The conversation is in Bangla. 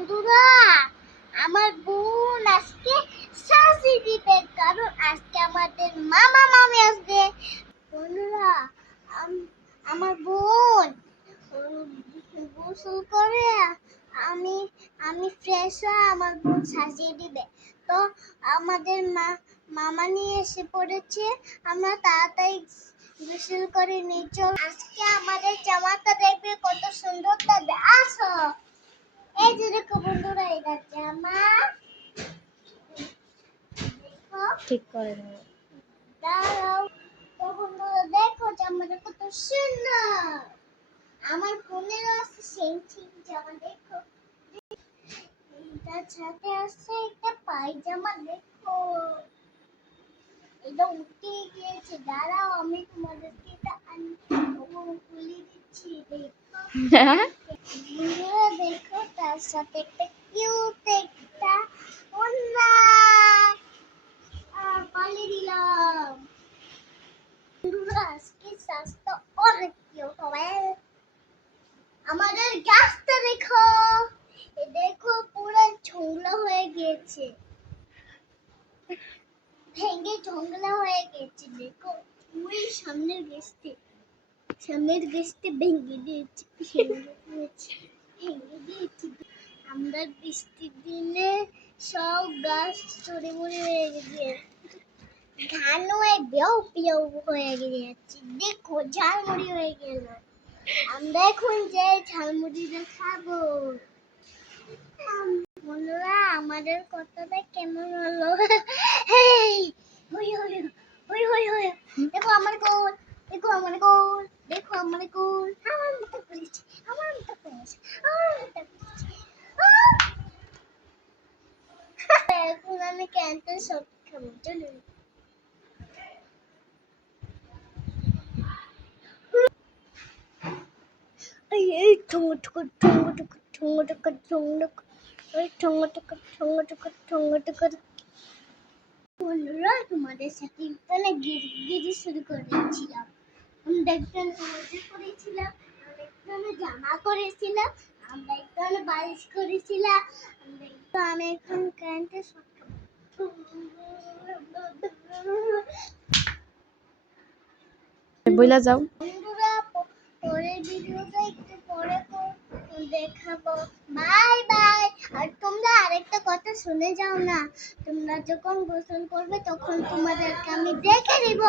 বন্ধুরা, আমার বোন আজকে সাজি দিবে, কারণ আজকে আমাদের মামা মামি আসবে। বন্ধুরা, আমার বোন গোসল করে আমি আমি ফ্রেশ হয়ে আমার বোন সাজিয়ে দিবে। তো আমাদের মামা নিয়ে এসে পড়েছে, আমরা তাড়াতাড়ি গোসল করে নিই। চল, আজকে আমাদের জামাটা দেখবে কত সুন্দর লাগবে। আসো, এই যে দেখো বন্ধুরা, এটা জামা। ঠিক করে নাও। দাঁড়াও, তো বন্ধুরা দেখো জামাটা কত সুন্দর। আমার বোনের আছে সেই ঠিক জামা, দেখো। এটার সাথে আছে একটা পায়জামা, দেখো। এটা উঠে গিয়েছে, দাঁড়াও আমি তোমাদেরকে এটা খুলে দিচ্ছি, দেখো। বন্ধুরা দেখো, তার সাথে একটা কিউট একটা ওড়না পালিয়ে দিলাম। বন্ধুরা, আজকে স্বাস্থ্য অনেক কিউট হবে। আমাদের গাছটা দেখো, দেখো পুরো ঝোংলা হয়ে গিয়েছে, ভেঙে ঝোংলা হয়ে গেছে। দেখো ওই সামনের গাছটি ভেঙে দিয়েছে, ভেঙে দিয়েছে। আমরা বৃষ্টির দিনে সব গাছ চড়ে মরে হয়ে গেছে, ধান হয়ে বেউ বেউ হয়ে গেছে। দেখো ঝালমুড়ি হয়ে গেল। আমরা এখন যে ঝালমুড়িটা খাবো। বন্ধুরা, আমাদের কথাটা কেমন হলো? হেই, হই হই হই হই হই, দেখো আমার গোল, দেখো আমার গোল, দেখো আমার গোল। আমার মতো করেছে, আমার মতো করেছে, আমার মতো করেছে। এখন আমি ক্যান্টার সব খাবো, চলুন। এই ঠোঙো ঠোঙো ঠোঙো ঠোঙো ঠোঙো ঠোঙো ঠোঙো ওই ঠোঙো ঠোঙো ঠোঙো ঠোঙো ঠোঙো ঠোঙো। বন্ধুরা, তোমাদের সাথে এখানে গিরি শুরু করেছিলাম। আমরা এখানে মজা করেছিলাম, আমরা এখানে জামা করেছিলাম, আমরা এখানে বালিশ করেছিলাম, আমি এখন কারেন্টে সব বইলা যাও। বন্ধুরা, পরের ভিডিওটা একটু পরে দেখাবো। Bye bye. আর তোমরা আরেকটা কথা শুনে যাও না, তোমরা যখন গোসল করবে তখন তোমাদেরকে আমি দেখে নিব।